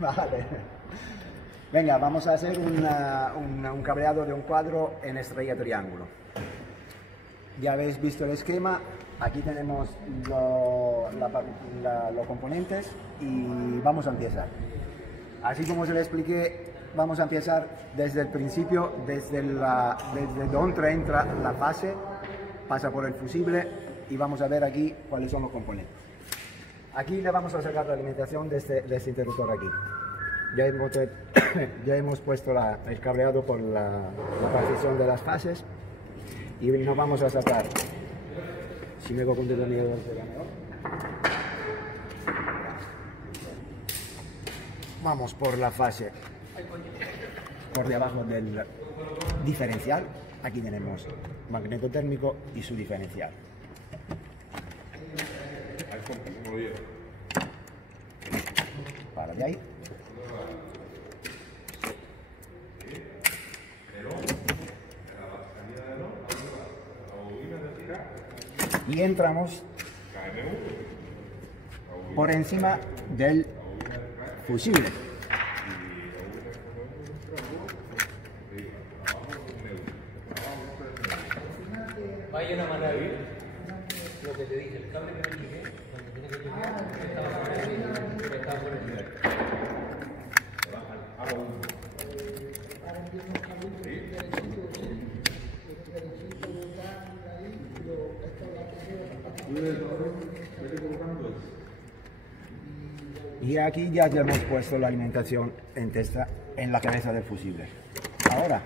Vale. Venga, vamos a hacer un cableado de un cuadro en estrella triángulo. Ya habéis visto el esquema. Aquí tenemos los componentes y vamos a empezar. Así como se le expliqué, vamos a empezar desde el principio, desde donde entra la fase, pasa por el fusible y vamos a ver aquí cuáles son los componentes. Aquí le vamos a sacar la alimentación de este interruptor aquí. Ya hemos puesto el cableado por la partición de las fases y nos vamos a sacar. Si me con el anillo del ordenador. Vamos por la fase por debajo del diferencial. Aquí tenemos magneto térmico y su diferencial. Para de ahí. Y entramos por encima del fusible. Vaya una maravilla. Lo que te dije, el cable que me dije, cuando tiene que llegar, estaba por el nivel. Y aquí ya hemos puesto la alimentación en la cabeza del fusible. Ahora,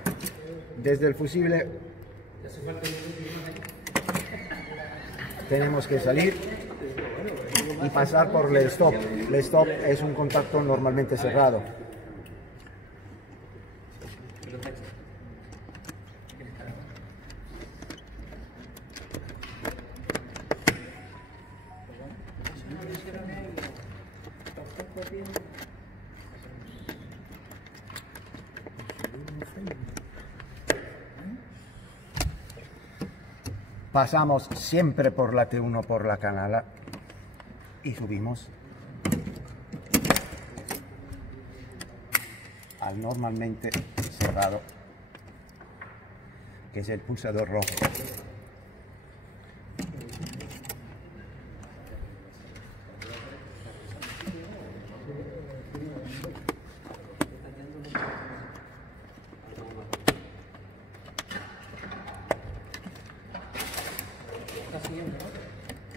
desde el fusible tenemos que salir y pasar por el stop. El stop es un contacto normalmente cerrado. Pasamos siempre por la T1 por la canala y subimos al normalmente cerrado, que es el pulsador rojo.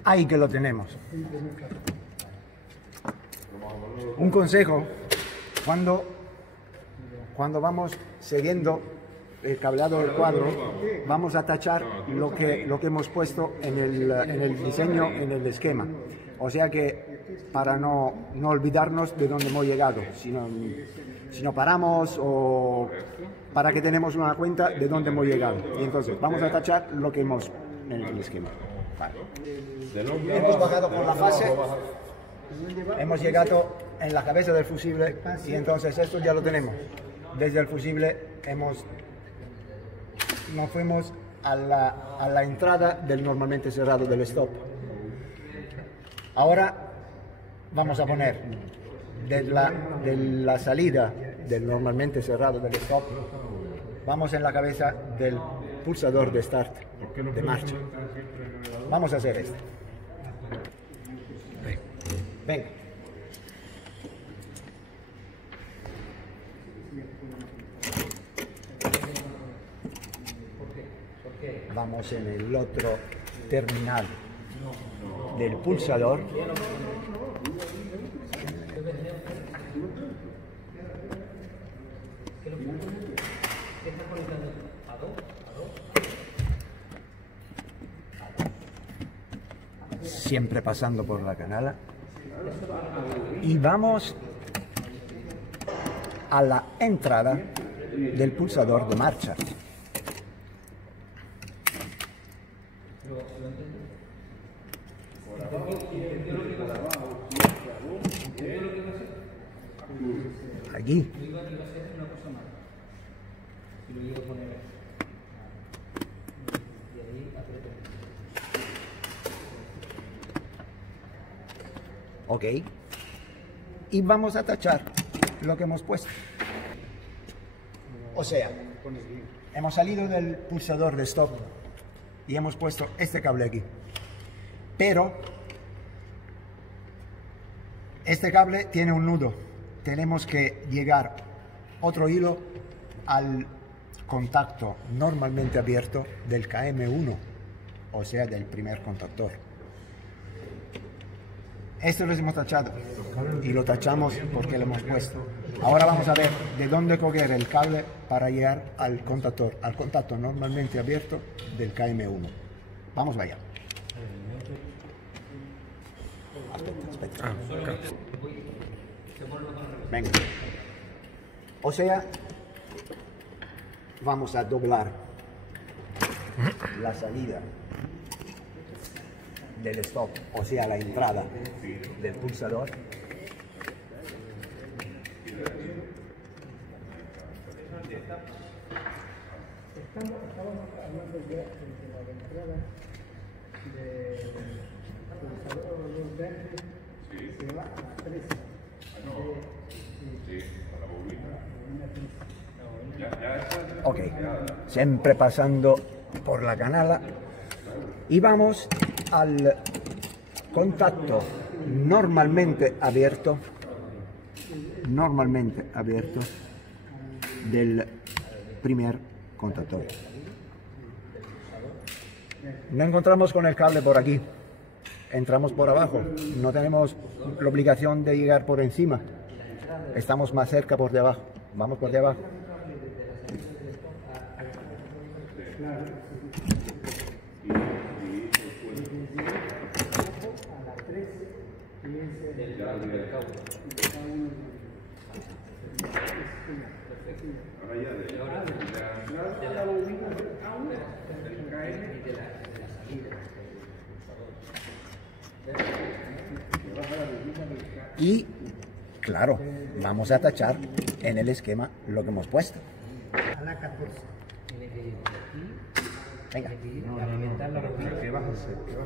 Ahí que lo tenemos. Un consejo, cuando vamos siguiendo el cableado del cuadro, vamos a tachar lo que hemos puesto en el diseño, en el esquema. O sea que para no olvidarnos de dónde hemos llegado, si no paramos o para que tenemos una cuenta de dónde hemos llegado. Y entonces vamos a tachar lo que hemos en el esquema. Vale. Hemos bajado por la fase, hemos llegado en la cabeza del fusible y entonces esto ya lo tenemos. Desde el fusible nos fuimos a la entrada del normalmente cerrado del stop. Ahora vamos a poner de la salida del normalmente cerrado del stop, vamos en la cabeza del pulsador de start, de marcha. Vamos a hacer esto. Venga. Vamos en el otro terminal del pulsador. Siempre pasando por la canala. Y vamos a la entrada del pulsador de marcha. Aquí. Ok. Y vamos a tachar lo que hemos puesto. O sea, hemos salido del pulsador de stop y hemos puesto este cable aquí. Pero este cable tiene un nudo. Tenemos que llegar otro hilo al contacto normalmente abierto del KM1, o sea, del primer contactor. Esto lo hemos tachado y lo tachamos porque lo hemos puesto. Ahora vamos a ver de dónde coger el cable para llegar al contacto normalmente abierto del KM1. Vamos allá. Espera. Venga. O sea, vamos a doblar la salida del stop, o sea, la entrada del pulsador. Estamos hablando de la entrada del pulsador verde, se va a la 13. Ok, siempre pasando por la canala y vamos al contacto normalmente abierto del primer contactor. No encontramos con el cable por aquí, entramos por abajo, no tenemos la obligación de llegar por encima, estamos más cerca por debajo, vamos por debajo. Y claro, vamos a tachar en el esquema lo que hemos puesto. A la 14. Venga.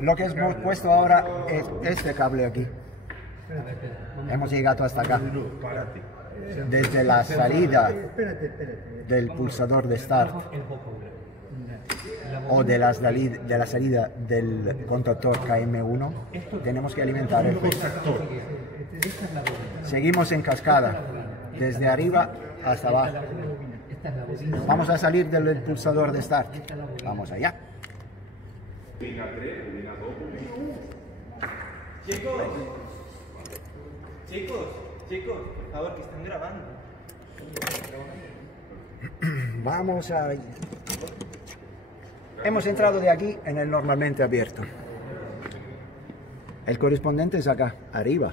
Lo que hemos puesto ahora es este cable aquí. Hemos llegado hasta acá. Desde la salida del pulsador de start o de la salida del contactor KM1 tenemos que alimentar el contactor. Seguimos en cascada desde arriba hasta abajo. Vamos a salir del pulsador de start. Vamos allá. Chicos, por favor, que están grabando. Vamos a... Hemos entrado de aquí en el normalmente abierto. El correspondiente es acá, arriba.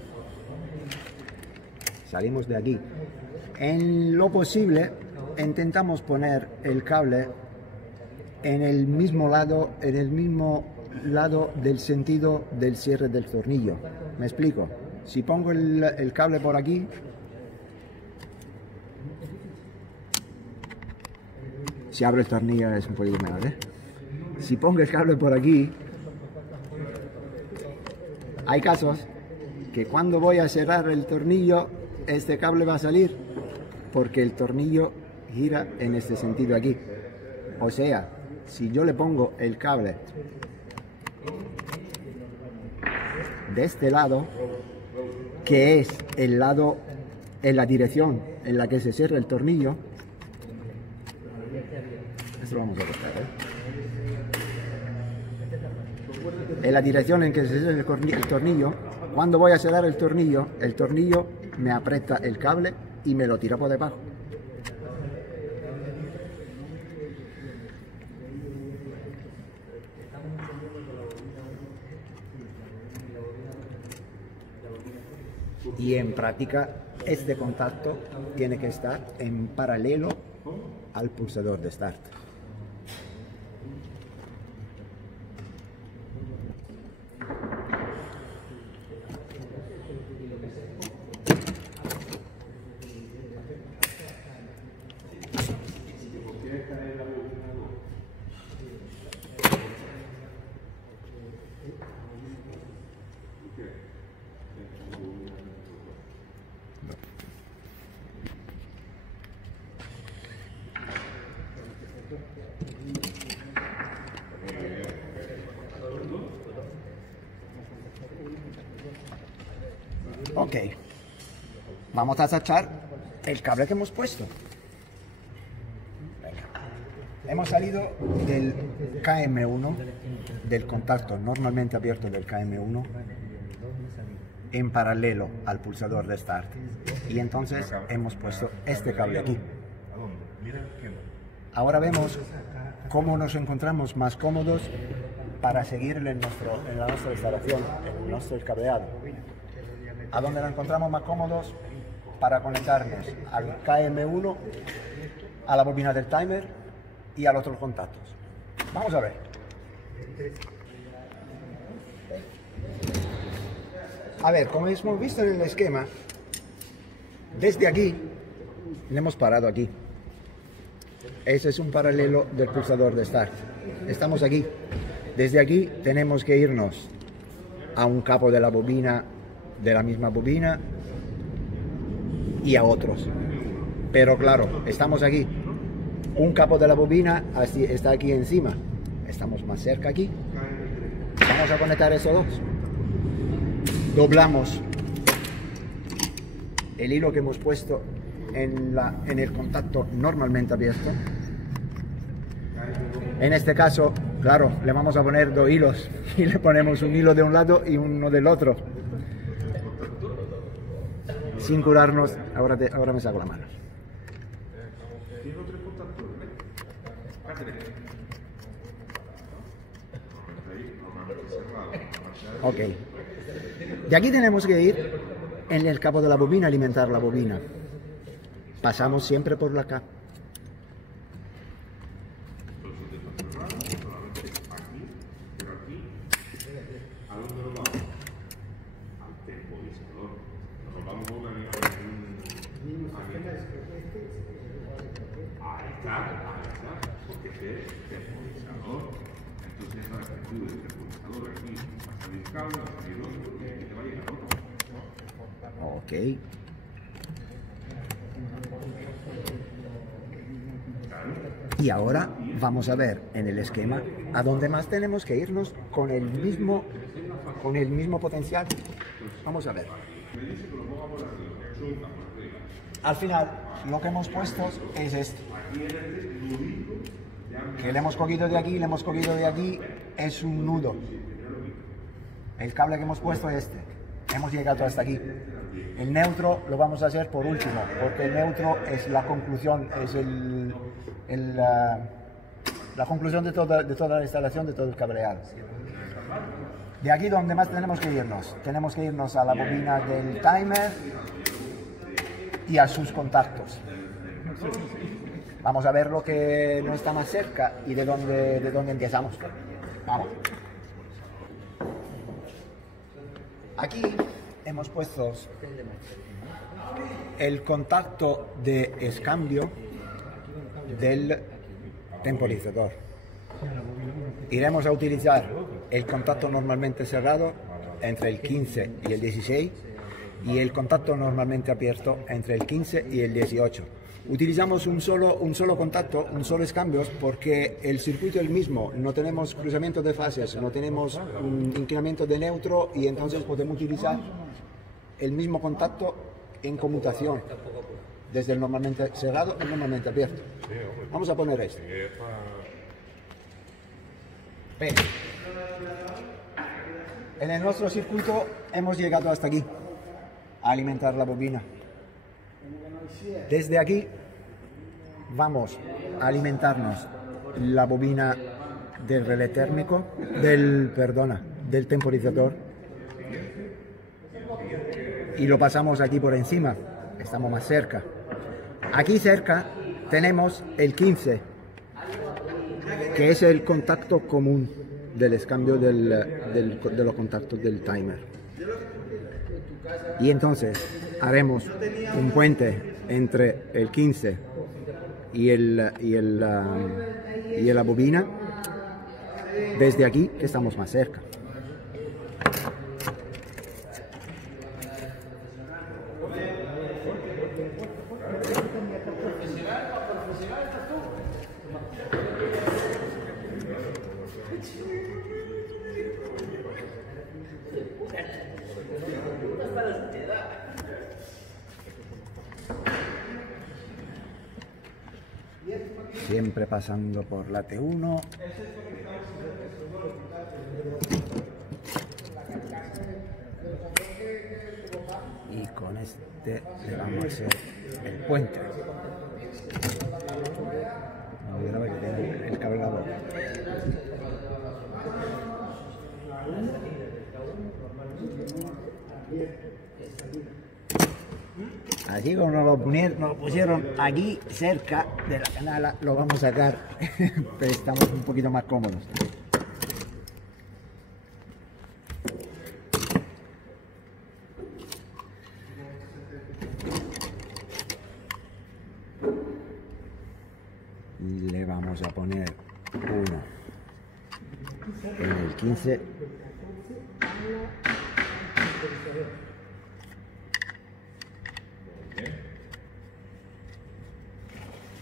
Salimos de aquí. En lo posible, intentamos poner el cable en el mismo lado del sentido del cierre del tornillo. ¿Me explico? Si pongo el cable por aquí, si abro el tornillo es un poquito menor, ¿eh? Si pongo el cable por aquí, hay casos que cuando voy a cerrar el tornillo, este cable va a salir porque el tornillo gira en este sentido aquí. O sea, si yo le pongo el cable de este lado, que es el lado en la dirección en la que se cierra el tornillo, esto lo vamos a cortar, en la dirección en que se cierra el tornillo, cuando voy a cerrar el tornillo me aprieta el cable y me lo tira por debajo. Y en práctica este contacto tiene que estar en paralelo al pulsador de start. Ok, vamos a tachar el cable que hemos puesto. Venga. Hemos salido del KM1, del contacto normalmente abierto del KM1, en paralelo al pulsador de start. Y entonces hemos puesto este cable aquí. Ahora vemos cómo nos encontramos más cómodos para seguir en la nuestra instalación, en nuestro cableado. A donde nos encontramos más cómodos para conectarnos al KM1, a la bobina del timer y a los otros contactos. Vamos a ver. A ver, como hemos visto en el esquema, desde aquí, le hemos parado aquí. Ese es un paralelo del pulsador de start. Estamos aquí. Desde aquí tenemos que irnos a un capo de la bobina, de la misma bobina, y a otros. Pero claro, estamos aquí. Un capo de la bobina así, está aquí encima. Estamos más cerca aquí. Vamos a conectar esos dos. Doblamos el hilo que hemos puesto en el contacto normalmente abierto. En este caso, claro, le vamos a poner dos hilos y le ponemos un hilo de un lado y uno del otro. Sin curarnos, ahora me saco la mano. Ok. De aquí tenemos que ir en el capo de la bobina, alimentar la bobina. Pasamos siempre por la K. Ok. Y ahora vamos a ver en el esquema a dónde más tenemos que irnos con el mismo potencial. Vamos a ver. Al final, lo que hemos puesto es esto. Que le hemos cogido de aquí, le hemos cogido de aquí, es un nudo. El cable que hemos puesto es este. Hemos llegado hasta aquí. El neutro lo vamos a hacer por último, porque el neutro es la conclusión, es la conclusión de toda la instalación, de todo el cableado. De aquí donde más tenemos que irnos a la bobina del timer y a sus contactos. Vamos a ver lo que no está más cerca y de dónde empezamos. Vamos. Aquí hemos puesto el contacto de escambio del temporizador. Iremos a utilizar el contacto normalmente cerrado entre el 15 y el 16 y el contacto normalmente abierto entre el 15 y el 18. Utilizamos un solo contacto, un solo escambio, porque el circuito es el mismo, no tenemos cruzamiento de fases, no tenemos un incremento de neutro y entonces podemos utilizar el mismo contacto en conmutación, desde el normalmente cerrado al normalmente abierto. Vamos a poner esto. En nuestro circuito hemos llegado hasta aquí, a alimentar la bobina. Desde aquí vamos a alimentarnos la bobina del relé térmico, del temporizador, y lo pasamos aquí por encima, estamos más cerca. Aquí cerca tenemos el 15, que es el contacto común del escambio de los contactos del timer. Y entonces haremos un puente entre el 15 y la bobina, desde aquí que estamos más cerca. siempre pasando por la T1. Y con este le vamos a hacer el puente. No olvidaba que tiene el cableador. Así como nos lo pusieron aquí cerca de la canala, lo vamos a sacar, pero estamos un poquito más cómodos. Le vamos a poner uno en el 15.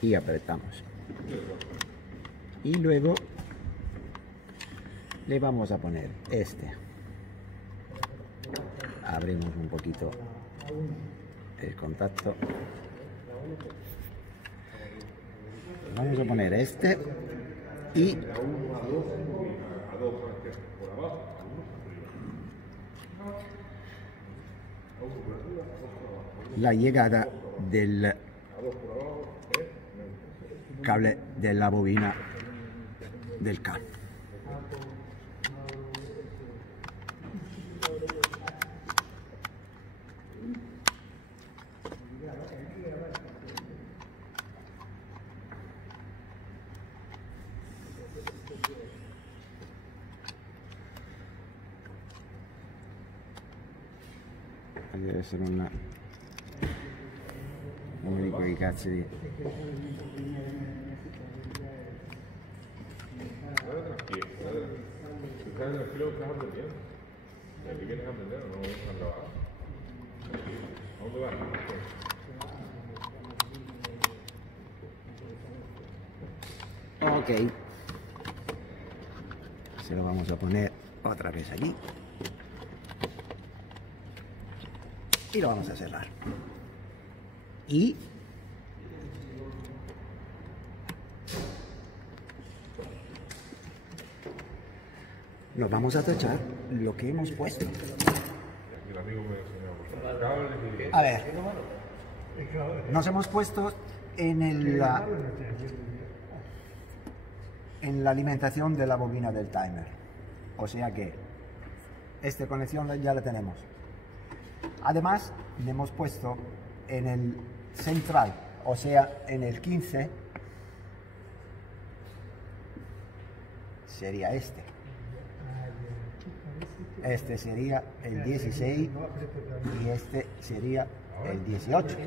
Y apretamos. Y luego le vamos a poner este. Abrimos un poquito el contacto. Vamos a poner este y la llegada del cable de la bobina del CAM. Deve essere un uno di quei cazzi di... Tranquilo, que estás aprendiendo. Aquí vienes a aprender, no vienes a trabajar. ¿A dónde vas? Ok. Se lo vamos a poner otra vez aquí. Y lo vamos a cerrar. Y nos vamos a tachar lo que hemos puesto. A ver, nos hemos puesto en la alimentación de la bobina del timer. O sea que esta conexión ya la tenemos. Además, le hemos puesto en el central, o sea, en el 15, sería este. Este sería el 16 y este sería el 18,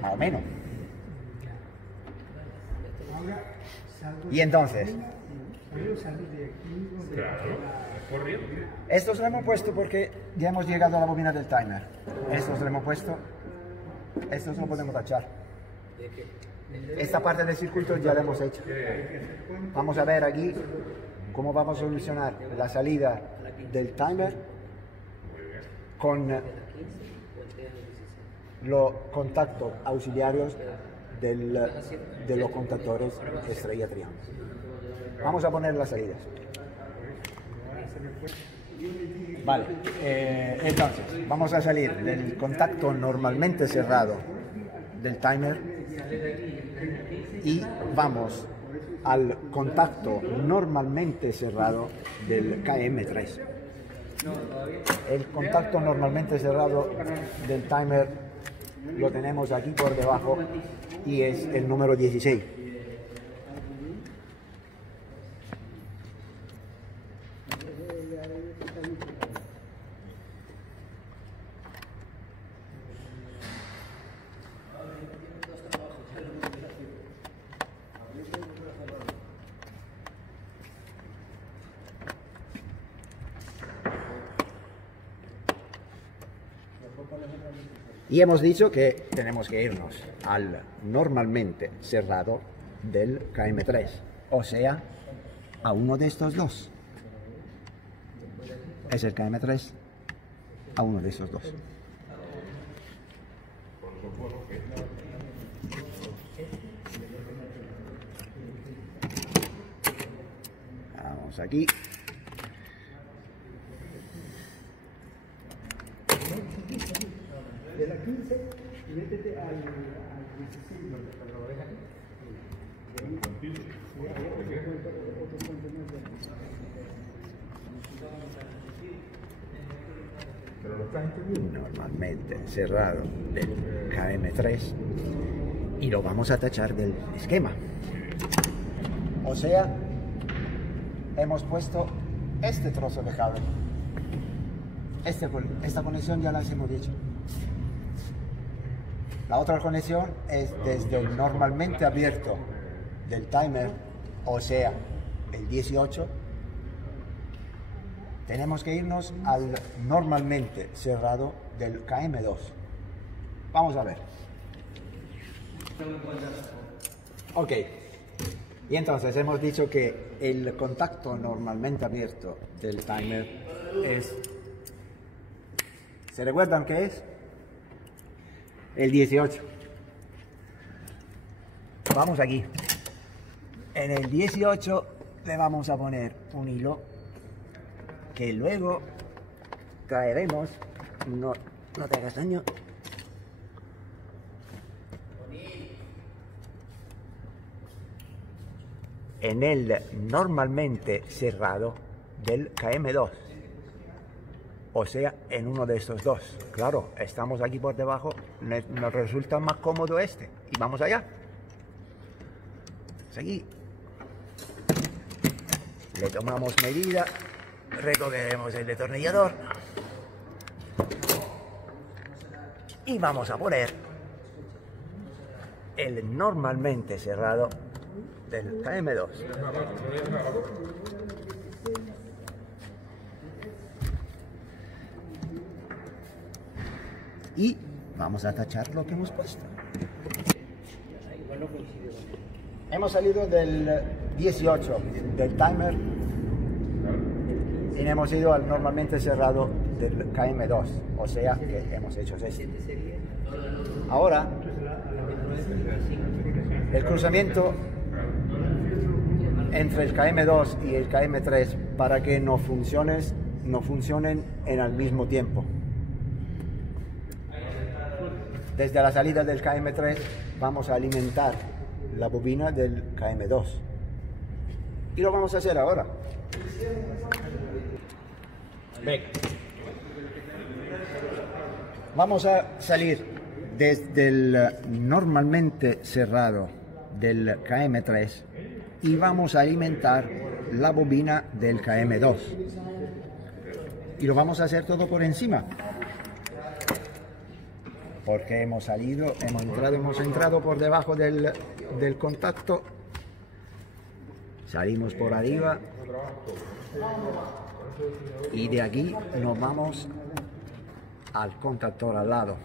más o menos. Y entonces, estos lo hemos puesto porque ya hemos llegado a la bobina del timer. Estos lo hemos puesto, estos lo podemos tachar. Esta parte del circuito ya la hemos hecho. Vamos a ver aquí cómo vamos a solucionar la salida del timer con los contactos auxiliares de los contactores estrella triángulo. Vamos a poner las salidas. Vale, entonces vamos a salir del contacto normalmente cerrado del timer y vamos al contacto normalmente cerrado del KM3. El contacto normalmente cerrado del timer lo tenemos aquí por debajo y es el número 16. Y hemos dicho que tenemos que irnos al normalmente cerrado del KM3, o sea, a uno de estos dos. Es el KM3 a uno de esos dos. Vamos aquí. De la 15 y métete al 16. Pero lo estás entendiendo. Normalmente cerrado del KM3 y lo vamos a tachar del esquema. O sea, hemos puesto este trozo de cable. Esta conexión ya la hemos dicho. La otra conexión es desde el normalmente abierto del timer, o sea, el 18. Tenemos que irnos al normalmente cerrado del KM2. Vamos a ver. Ok. Y entonces hemos dicho que el contacto normalmente abierto del timer es... ¿Se recuerdan qué es? El 18. Vamos aquí. En el 18 le vamos a poner un hilo que luego traeremos. No te hagas daño. En el normalmente cerrado del KM2. O sea, en uno de estos dos. Claro, estamos aquí por debajo, nos resulta más cómodo este. Y vamos allá. Aquí. Le tomamos medida, recogeremos el destornillador. Y vamos a poner el normalmente cerrado del KM2. Y vamos a tachar lo que hemos puesto. Hemos salido del 18 del timer y hemos ido al normalmente cerrado del KM2, o sea que hemos hecho 6. Ahora, el cruzamiento entre el KM2 y el KM3 para que no funcionen en el mismo tiempo. Desde la salida del KM3 vamos a alimentar la bobina del KM2 y lo vamos a hacer ahora. Venga. Vamos a salir desde el normalmente cerrado del KM3 y vamos a alimentar la bobina del KM2 y lo vamos a hacer todo por encima. Porque hemos entrado por debajo del contacto, salimos por arriba y de aquí nos vamos al contactor al lado.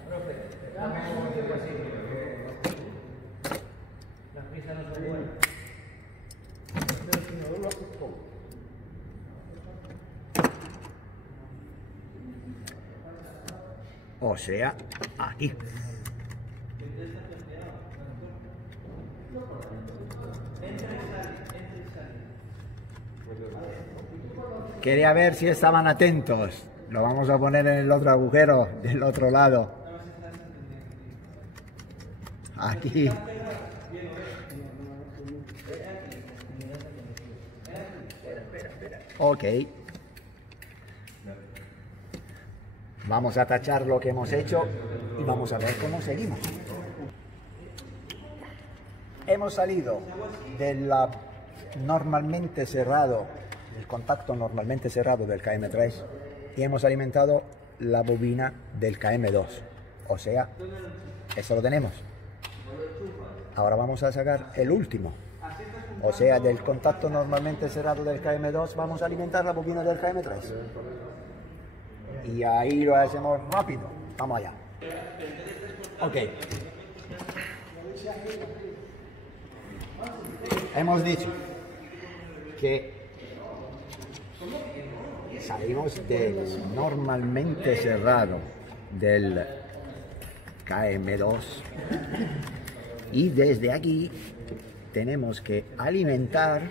O sea, aquí. Quería ver si estaban atentos. Lo vamos a poner en el otro agujero del otro lado. Aquí. Ok. Vamos a tachar lo que hemos hecho y vamos a ver cómo seguimos. Hemos salido del normalmente cerrado, el contacto normalmente cerrado del KM3 y hemos alimentado la bobina del KM2. O sea, eso lo tenemos. Ahora vamos a sacar el último. O sea, del contacto normalmente cerrado del KM2 vamos a alimentar la bobina del KM3. Y ahí lo hacemos rápido. Vamos allá. Ok. Hemos dicho que salimos del normalmente cerrado del KM2 y desde aquí tenemos que alimentar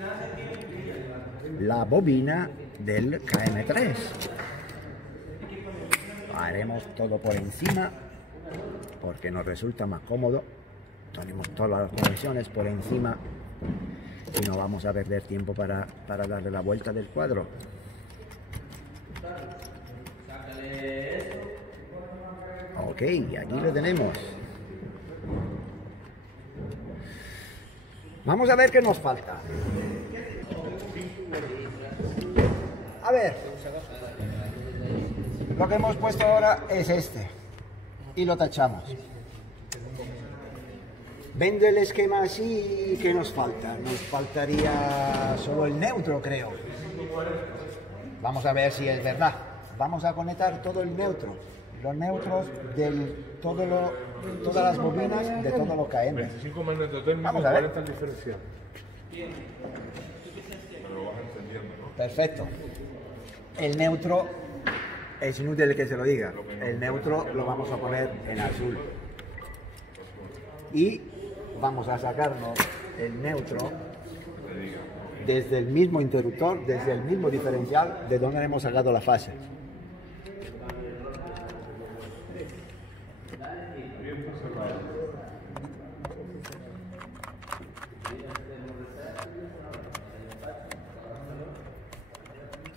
la bobina del KM3. Haremos todo por encima porque nos resulta más cómodo. Tenemos todas las conexiones por encima y no vamos a perder tiempo para darle la vuelta del cuadro. Ok, aquí lo tenemos. Vamos a ver qué nos falta. A ver, lo que hemos puesto ahora es este y lo tachamos. Viendo el esquema así, ¿qué nos falta? Nos faltaría solo el neutro, creo. Vamos a ver si es verdad. Vamos a conectar todo el neutro, los neutros de todas las bobinas de todos los KM. 25 magnetos térmicos, Vamos a ver. 40 el diferencial. Pero lo vas entendiendo, ¿no? Perfecto. El neutro, es inútil que se lo diga, el neutro lo vamos a poner en azul. Y vamos a sacarnos el neutro desde el mismo interruptor, desde el mismo diferencial de donde hemos sacado la fase.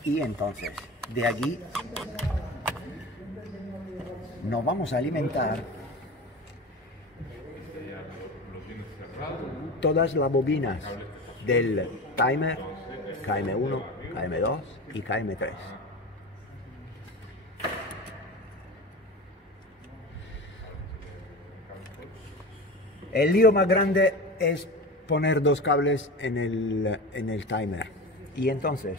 Y entonces, de allí nos vamos a alimentar todas las bobinas del timer KM1, KM2 y KM3. El lío más grande es poner dos cables en el timer. Y entonces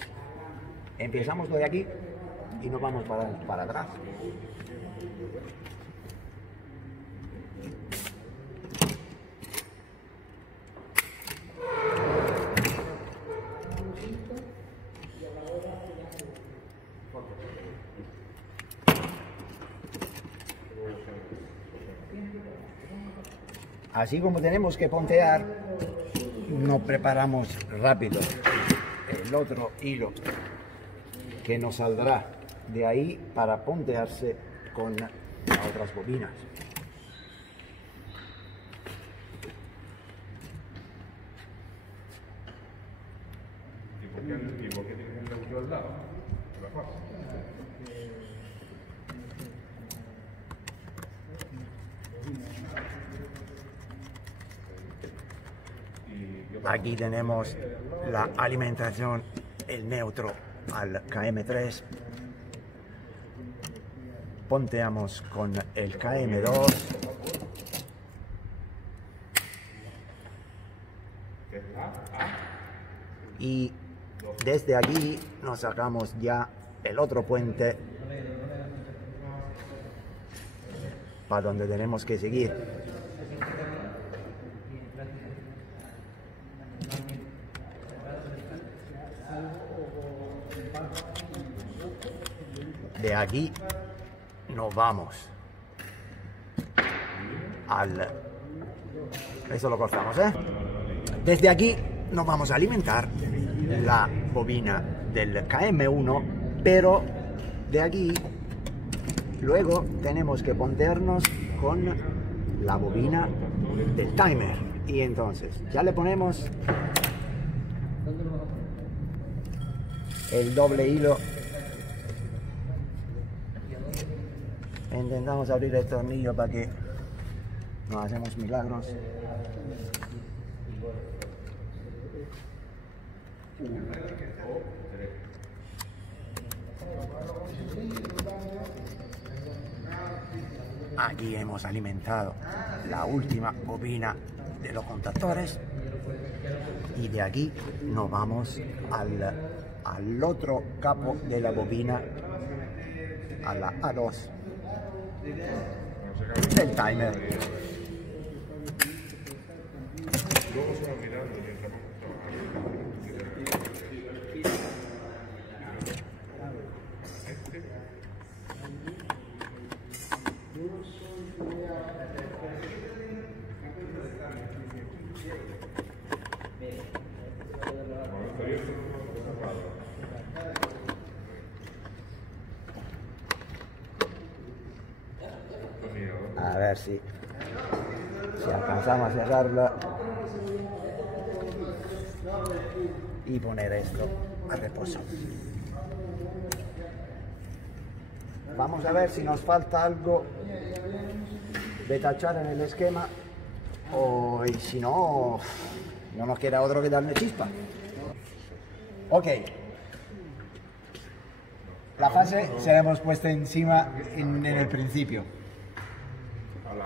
empezamos de aquí y nos vamos para atrás. Así como tenemos que pontear, nos preparamos rápido el otro hilo que nos saldrá de ahí para pontearse con las otras bobinas. ¿Y por qué tienes el neutro al lado? ¿De la fase? Aquí tenemos la alimentación, el neutro al KM3. Ponteamos con el KM2. Y desde aquí nos sacamos ya el otro puente para donde tenemos que seguir. De aquí nos vamos al... Eso lo cortamos, ¿eh? Desde aquí nos vamos a alimentar la bobina del KM1, pero de aquí luego tenemos que pontearnos con la bobina del timer. Y entonces ya le ponemos el doble hilo. Intentamos abrir el tornillo para que no hacemos milagros. Aquí hemos alimentado la última bobina de los contactores y de aquí nos vamos al otro capo de la bobina, a la A2 del timer. Luego se va mirando mientras vamos trabajando. Momento abierto, cerrado. A ver si alcanzamos a cerrarla y poner esto a reposo. Vamos a ver si nos falta algo de tachar en el esquema y si no, no nos queda otro que darle chispa. Ok. La fase se la hemos puesto encima en el principio.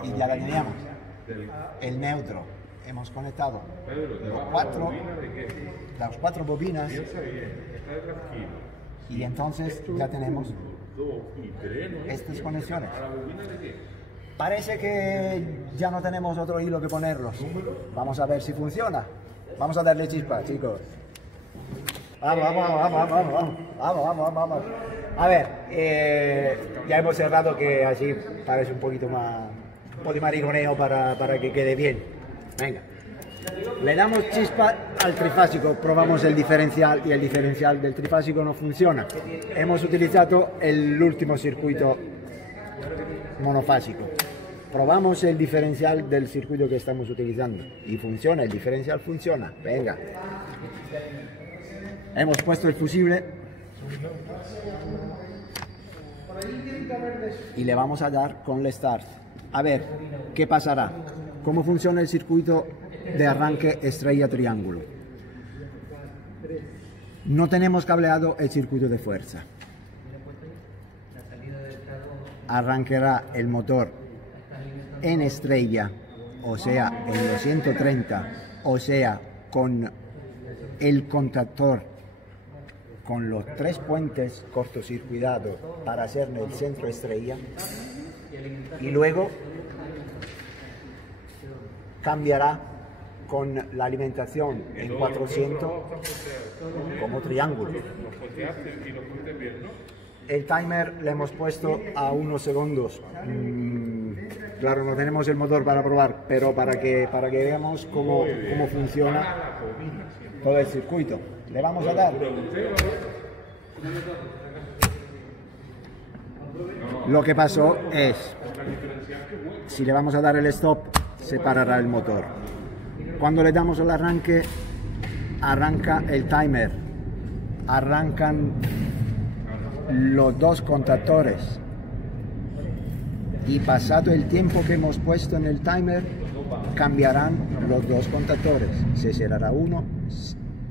Y ya la teníamos. El neutro. Hemos conectado las cuatro bobinas. Y entonces ya tenemos estas conexiones. Parece que ya no tenemos otro hilo que ponerlos. Vamos a ver si funciona. Vamos a darle chispa, chicos. Vamos. A ver, ya hemos cerrado, que así parece un poquito más, un poco de mariconeo para que quede bien. Venga. Le damos chispa al trifásico, probamos el diferencial y el diferencial del trifásico no funciona. Hemos utilizado el último circuito monofásico. Probamos el diferencial del circuito que estamos utilizando y funciona, el diferencial funciona. Venga. Hemos puesto el fusible y le vamos a dar con el start. A ver, ¿qué pasará? ¿Cómo funciona el circuito de arranque estrella-triángulo? No tenemos cableado el circuito de fuerza. Arrancará el motor en estrella, o sea, en los 130, o sea, con el contactor, con los 3 puentes cortocircuitados para hacer el centro estrella, y luego cambiará con la alimentación en 400 como triángulo. El timer le hemos puesto a unos segundos. Claro, no tenemos el motor para probar, pero para que veamos cómo funciona todo el circuito. Le vamos a dar. Lo que pasó es, si le vamos a dar el stop, se parará el motor. Cuando le damos el arranque, arranca el timer, arrancan los 2 contactores, y pasado el tiempo que hemos puesto en el timer, cambiarán los 2 contactores. Se cerrará uno,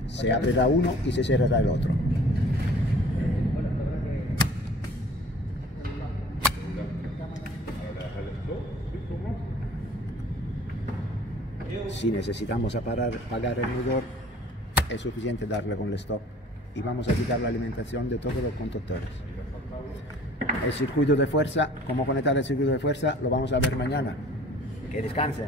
se abrirá uno y se cerrará el otro. Si necesitamos apagar el motor, es suficiente darle con el stop y vamos a quitar la alimentación de todos los contactores. El circuito de fuerza, cómo conectar el circuito de fuerza, lo vamos a ver mañana. Que descansen.